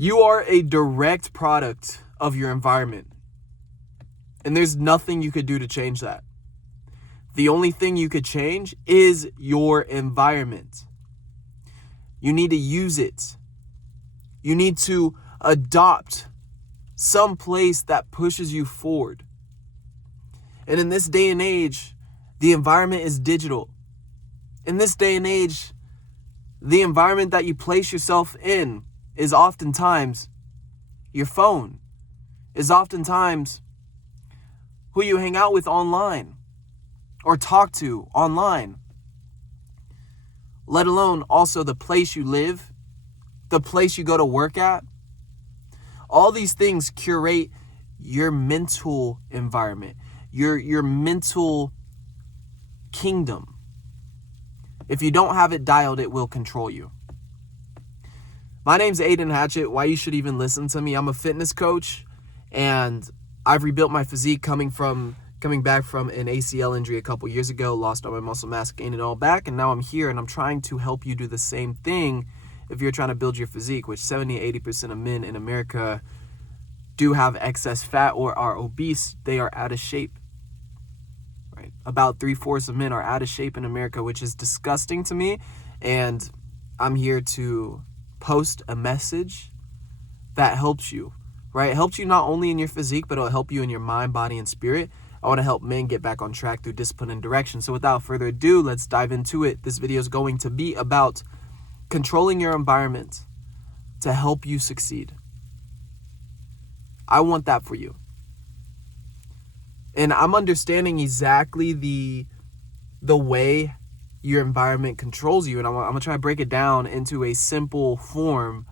You are a direct product of your environment. And there's nothing you could do to change that. The only thing you could change is your environment. You need to use it. You need to adopt some place that pushes you forward. And in this day and age, the environment is digital. In this day and age, the environment that you place yourself in is oftentimes your phone, is oftentimes who you hang out with online or talk to online, let alone also the place you live, the place you go to work at. All these things curate your mental environment, your mental kingdom. If you don't have it dialed, it will control you. My name's Aiden Hatchett. Why you should even listen to me. I'm a fitness coach, and I've rebuilt my physique coming back from an ACL injury a couple years ago, lost all my muscle mass, gained it all back, and now I'm here and I'm trying to help you do the same thing if you're trying to build your physique, which 70-80% of men in America do have excess fat or are obese. They are out of shape. Right? About 3/4 of men are out of shape in America, which is disgusting to me, and I'm here to post a message that helps you. Right? It helps you not only in your physique, but it'll help you in your mind, body, and spirit. I want to help men get back on track through discipline and direction. So without further ado, let's dive into it. This video is going to be about controlling your environment to help you succeed. I want that for you. And I'm understanding exactly the way your environment controls you. And I'm going to try to break it down into a simple form,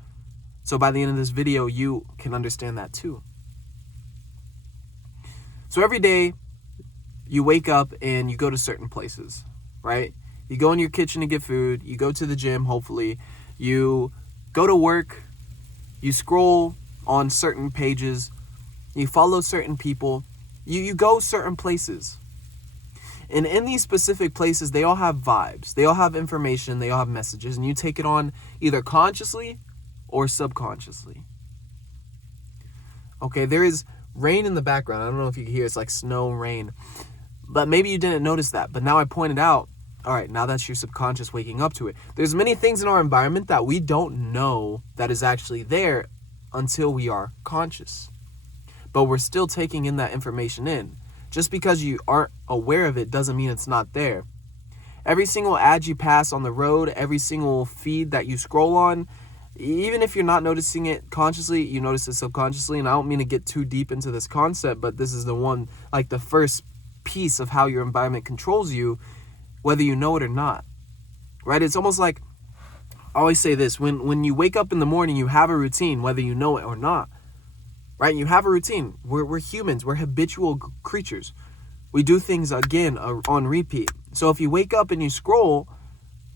so by the end of this video, you can understand that too. So every day you wake up and you go to certain places, right? You go in your kitchen to get food. You go to the gym, hopefully. You go to work. You scroll on certain pages. You follow certain people. You go certain places. And in these specific places, they all have vibes. They all have information. They all have messages. And you take it on either consciously or subconsciously. Okay, there is rain in the background. I don't know if you can hear. It's like snow, rain. But maybe you didn't notice that. But now I pointed out, all right, now that's your subconscious waking up to it. There's many things in our environment that we don't know that is actually there until we are conscious. But we're still taking in that information in. Just because you aren't aware of it doesn't mean it's not there. Every single ad you pass on the road, every single feed that you scroll on, even if you're not noticing it consciously, you notice it subconsciously. And I don't mean to get too deep into this concept, but this is the first piece of how your environment controls you, whether you know it or not, right? It's almost like, I always say this, when you wake up in the morning, you have a routine, whether you know it or not, right? You have a routine. We're humans. We're habitual creatures. We do things again on repeat. So if you wake up and you scroll,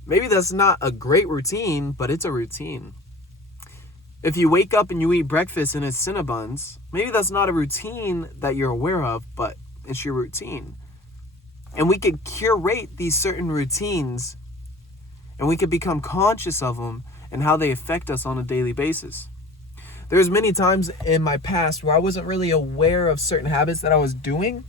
maybe that's not a great routine, but it's a routine. If you wake up and you eat breakfast and it's Cinnabons, maybe that's not a routine that you're aware of, but it's your routine. And we could curate these certain routines, and we could become conscious of them and how they affect us on a daily basis. There's many times in my past where I wasn't really aware of certain habits that I was doing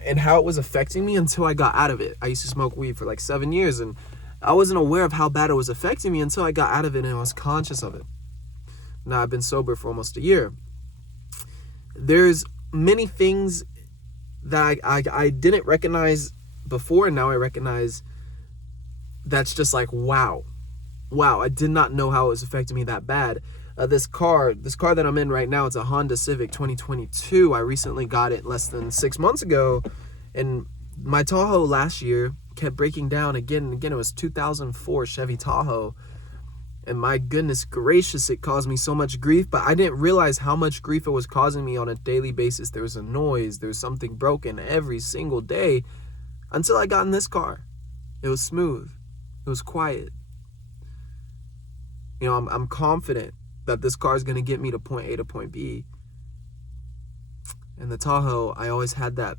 and how it was affecting me until I got out of it. I used to smoke weed for like 7 years, and I wasn't aware of how bad it was affecting me until I got out of it and I was conscious of it. Now I've been sober for almost a year. There's many things that I didn't recognize before, and now I recognize. That's just like, wow, I did not know how it was affecting me that bad. This car that I'm in right now, it's a Honda Civic 2022. I recently got it less than 6 months ago, and my Tahoe last year kept breaking down again and again. It was 2004 Chevy Tahoe, and my goodness gracious, it caused me so much grief, but I didn't realize how much grief it was causing me on a daily basis. There was a noise, there was something broken every single day until I got in this car. It was smooth. It was quiet. You know, I'm confident that this car is going to get me to point A to point B. And the Tahoe, I always had that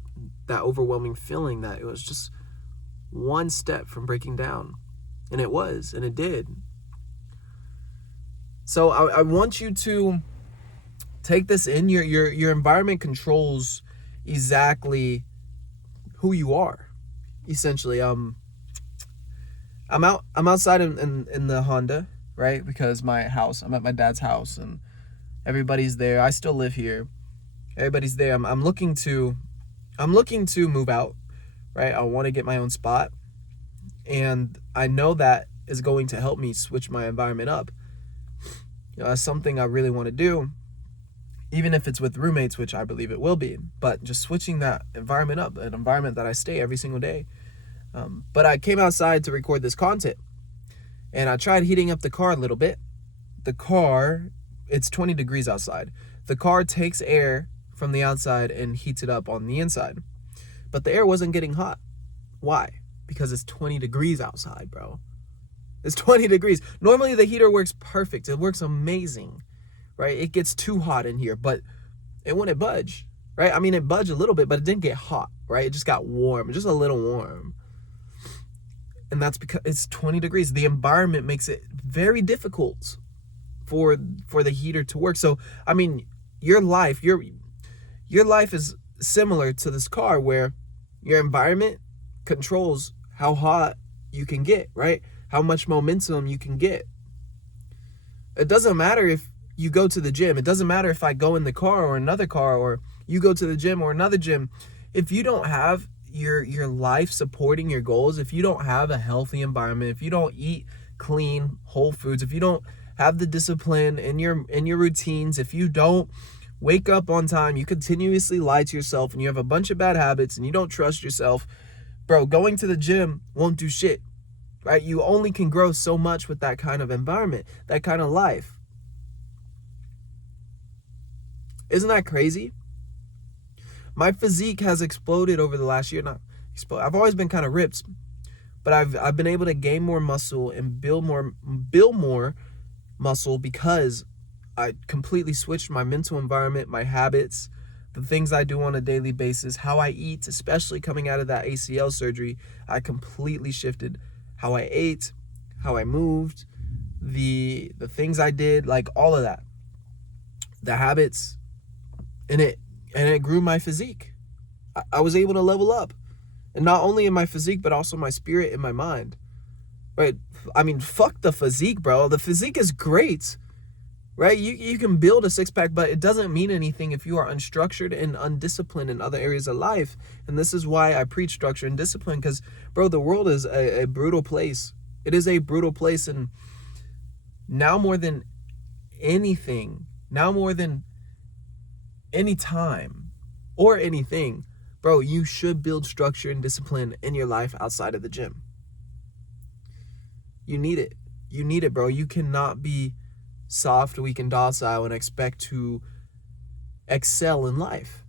overwhelming feeling that it was just one step from breaking down. And it was, and it did. So I want you to take this in. Your environment controls exactly who you are, essentially. I'm outside in the Honda, right? Because I'm at my dad's house and everybody's there. I still live here. Everybody's there. I'm looking to move out, right? I want to get my own spot. And I know that is going to help me switch my environment up. That's something I really want to do, even if it's with roommates, which I believe it will be. But just switching that environment up, an environment that I stay every single day. But I came outside to record this content, and I tried heating up the car a little bit. The car, it's 20 degrees outside. The car takes air from the outside and heats it up on the inside. But the air wasn't getting hot. Why? Because it's 20 degrees outside, bro. It's 20 degrees. Normally the heater works perfect. It works amazing, right? It gets too hot in here, but it wouldn't budge, right? I mean, it budged a little bit, but it didn't get hot, right? It just got warm, just a little warm. And that's because it's 20 degrees. The environment makes it very difficult for the heater to work. So, I mean, your life is similar to this car, where your environment controls how hot you can get, right? How much momentum you can get. It doesn't matter if you go to the gym. It doesn't matter if I go in the car or another car, or you go to the gym or another gym. If you don't have your life supporting your goals, if you don't have a healthy environment, if you don't eat clean, whole foods, if you don't have the discipline in your routines, if you don't wake up on time, you continuously lie to yourself, and you have a bunch of bad habits, and you don't trust yourself, bro, going to the gym won't do shit, right? You only can grow so much with that kind of environment, that kind of life. Isn't that crazy? My physique has exploded over the last year. Not explode. I've always been kind of ripped, but I've been able to gain more muscle and build more muscle because I completely switched my mental environment, my habits, the things I do on a daily basis, how I eat, especially coming out of that ACL surgery. I completely shifted how I ate, how I moved, the things I did, like all of that, the habits, and it grew my physique. I was able to level up, and not only in my physique, but also my spirit and my mind, right? I mean, fuck the physique, bro. The physique is great, right? You can build a six-pack, but it doesn't mean anything if you are unstructured and undisciplined in other areas of life. And this is why I preach structure and discipline, because, bro, the world is a brutal place. It is a brutal place, and now more than anything, now more than any time or anything, bro, you should build structure and discipline in your life outside of the gym. You need it. You need it, bro. You cannot be soft, weak, and docile and expect to excel in life,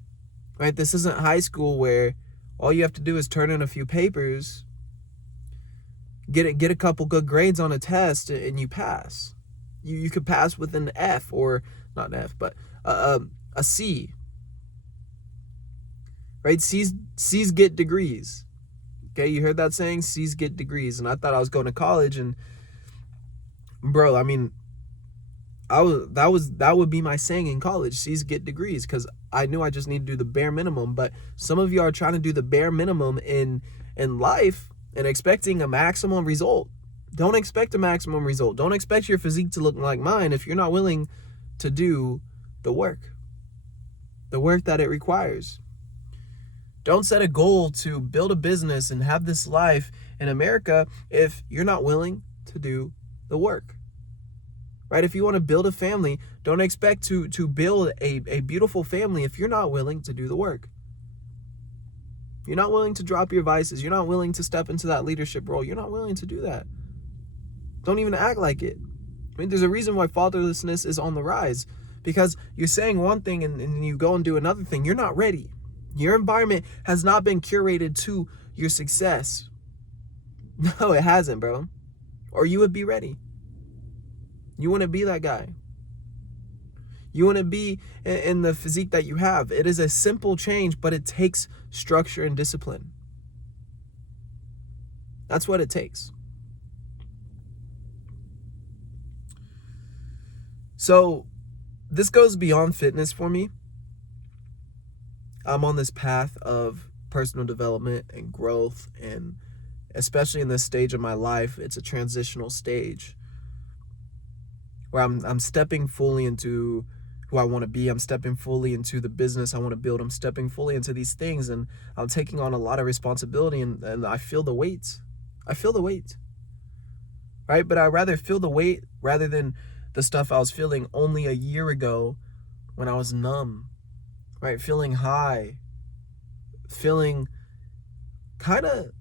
right? This isn't high school where all you have to do is turn in a few papers, get a couple good grades on a test, and you pass. You could pass with an F, or not an F, but a C, right? C's get degrees. Okay, you heard that saying? C's get degrees. And I thought I was going to college, and bro, I mean, that would be my saying in college: C's get degrees, because I knew I just need to do the bare minimum. But some of you are trying to do the bare minimum in life and expecting a maximum result. Don't expect a maximum result. Don't expect your physique to look like mine if you're not willing to do the work that it requires. Don't set a goal to build a business and have this life in America if you're not willing to do the work, right? If you want to build a family, don't expect to build a beautiful family if you're not willing to do the work. You're not willing to drop your vices. You're not willing to step into that leadership role. You're not willing to do that. Don't even act like it. I mean, there's a reason why fatherlessness is on the rise, because you're saying one thing and you go and do another thing. You're not ready. Your environment has not been curated to your success. No, it hasn't, bro. Or you would be ready. You want to be that guy. You want to be in the physique that you have. It is a simple change, but it takes structure and discipline. That's what it takes. So this goes beyond fitness for me. I'm on this path of personal development and growth, and especially in this stage of my life, it's a transitional stage where I'm stepping fully into who I want to be. I'm stepping fully into the business I want to build. I'm stepping fully into these things, and I'm taking on a lot of responsibility, and I feel the weight. I feel the weight, right? But I rather feel the weight rather than the stuff I was feeling only a year ago when I was numb, right? Feeling high, feeling kind of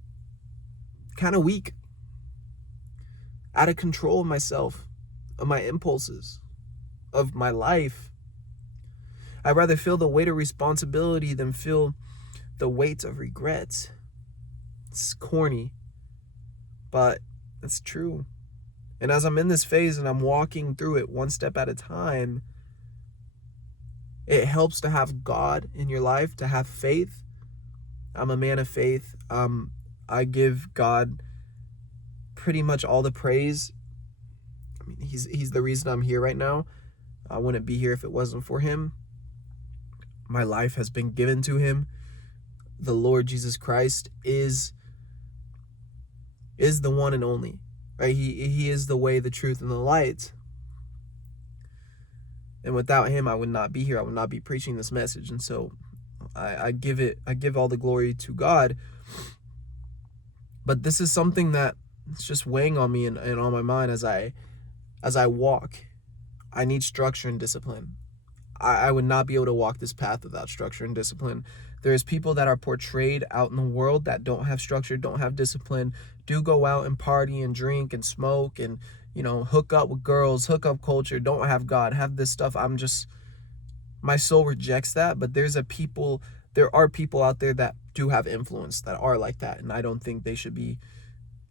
weak, out of control of myself, of my impulses, of my life. I'd rather feel the weight of responsibility than feel the weight of regret. It's corny, but it's true. And as I'm in this phase and I'm walking through it one step at a time, it helps to have God in your life, to have faith. I'm a man of faith. I give God pretty much all the praise. I mean, he's the reason I'm here right now. I wouldn't be here if it wasn't for him. My life has been given to him. The Lord Jesus Christ is the one and only, right? He is the way, the truth, and the light. And without him, I would not be here. I would not be preaching this message. And so I give all the glory to God. But this is something that it's just weighing on me and on my mind as I walk. I need structure and discipline. I would not be able to walk this path without structure and discipline. There's people that are portrayed out in the world that don't have structure, don't have discipline, do go out and party and drink and smoke and, hook up with girls, hook up culture, don't have God, have this stuff. My soul rejects that, but there are people out there that do have influence, that are like that, and I don't think they should be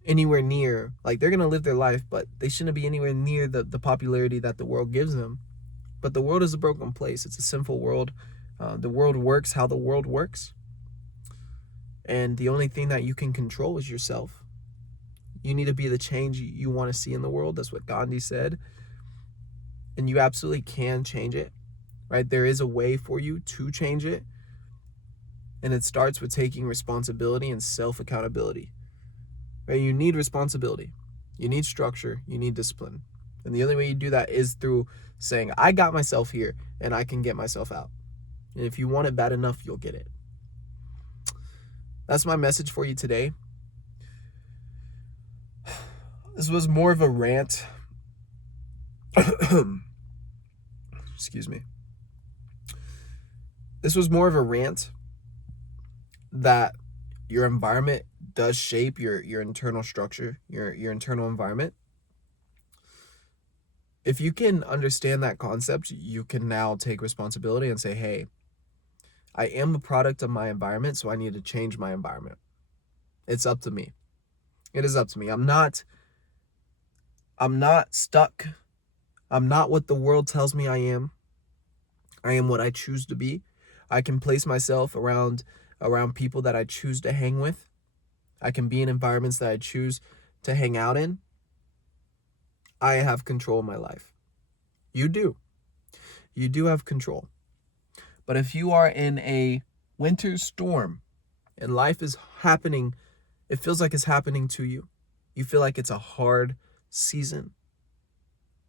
anywhere near, like, they're going to live their life, but they shouldn't be anywhere near the popularity that the world gives them. But the world is a broken place. It's a sinful world. The world works how the world works. And the only thing that you can control is yourself. You need to be the change you want to see in the world. That's what Gandhi said. And you absolutely can change it, right? There is a way for you to change it. And it starts with taking responsibility and self-accountability, right? You need responsibility. You need structure. You need discipline. And the only way you do that is through saying, I got myself here and I can get myself out. And if you want it bad enough, you'll get it. That's my message for you today. This was more of a rant. Excuse me. This was more of a rant that your environment does shape your internal structure, your internal environment. If you can understand that concept, you can now take responsibility and say, hey, I am a product of my environment, so I need to change my environment. It's up to me. It is up to me. I'm not stuck. I'm not what the world tells me I am. I am what I choose to be. I can place myself around people that I choose to hang with. I can be in environments that I choose to hang out in. I have control of my life. You do. You do have control. But if you are in a winter storm and life is happening, it feels like it's happening to you. You feel like it's a hard season,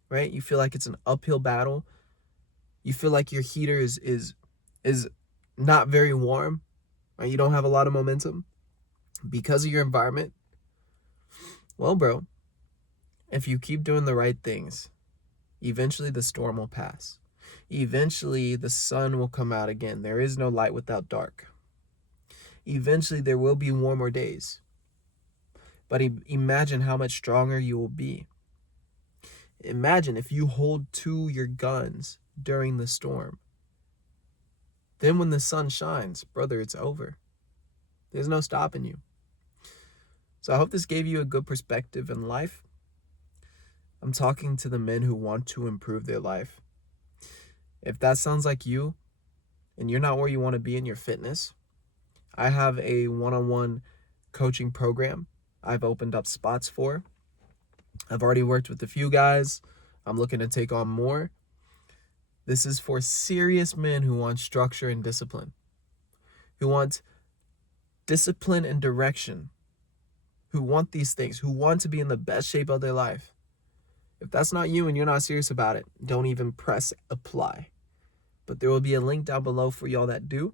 right? You feel like it's an uphill battle. You feel like your heater is not very warm, right? You don't have a lot of momentum because of your environment. Well, bro, if you keep doing the right things, eventually the storm will pass. Eventually the sun will come out again. There is no light without dark. Eventually there will be warmer days. But imagine how much stronger you will be. Imagine if you hold to your guns during the storm. Then when the sun shines, brother, it's over. There's no stopping you. So I hope this gave you a good perspective in life. I'm talking to the men who want to improve their life. If that sounds like you, and you're not where you want to be in your fitness, I have a one-on-one coaching program I've opened up spots for. I've already worked with a few guys. I'm looking to take on more. This is for serious men who want structure and discipline, who want discipline and direction, who want these things, who want to be in the best shape of their life. If that's not you and you're not serious about it, don't even press apply. But there will be a link down below for y'all that do.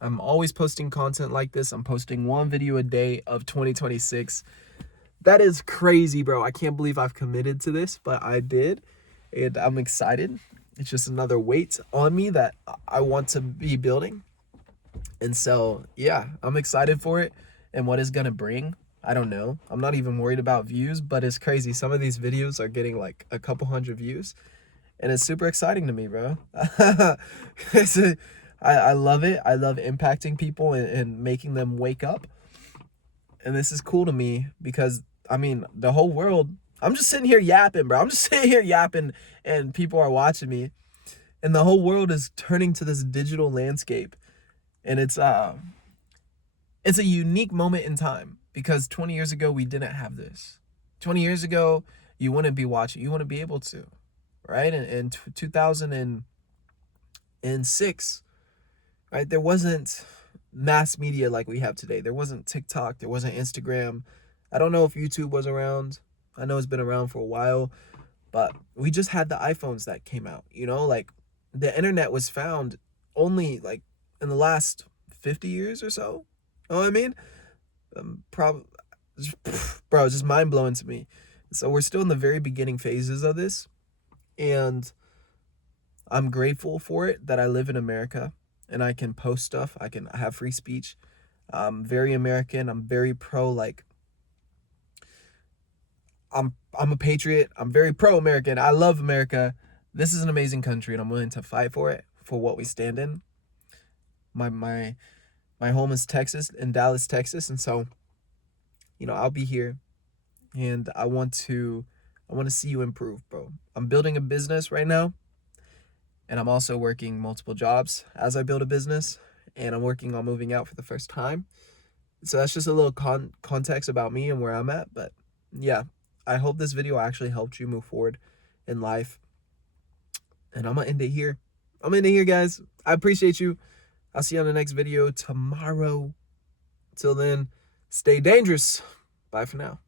I'm always posting content like this. I'm posting 1 video a day of 2026. That is crazy, bro. I can't believe I've committed to this, but I did. And I'm excited. It's just another weight on me that I want to be building. And so, yeah, I'm excited for it and what it's going to bring. I don't know. I'm not even worried about views, but it's crazy. Some of these videos are getting like a couple hundred views. And it's super exciting to me, bro. I love it. I love impacting people and making them wake up. And this is cool to me because, I mean, the whole world, I'm just sitting here yapping, bro. I'm just sitting here yapping and people are watching me. And the whole world is turning to this digital landscape. And it's a unique moment in time because 20 years ago, we didn't have this. 20 years ago, you wouldn't be watching. You wouldn't be able to. Right? In 2006, right, there wasn't mass media like we have today. There wasn't TikTok. There wasn't Instagram. I don't know if YouTube was around. I know it's been around for a while, but we just had the iPhones that came out. You know, like the internet was found only like in the last 50 years or so. You know what I mean? Bro, it's just mind blowing to me. So we're still in the very beginning phases of this. And I'm grateful for it that I live in America and I can post stuff. I have free speech. I'm very American. I'm very pro, like, I'm a patriot. I'm very pro-American. I love America. This is an amazing country and I'm willing to fight for it, for what we stand in. My home is Texas, in Dallas, Texas. And so, you know, I'll be here and I want to see you improve, bro. I'm building a business right now, and I'm also working multiple jobs as I build a business, and I'm working on moving out for the first time. So that's just a little context about me and where I'm at. But yeah, I hope this video actually helped you move forward in life. And I'm gonna end it here. Guys. I appreciate you. I'll see you on the next video tomorrow. Till then, stay dangerous. Bye for now.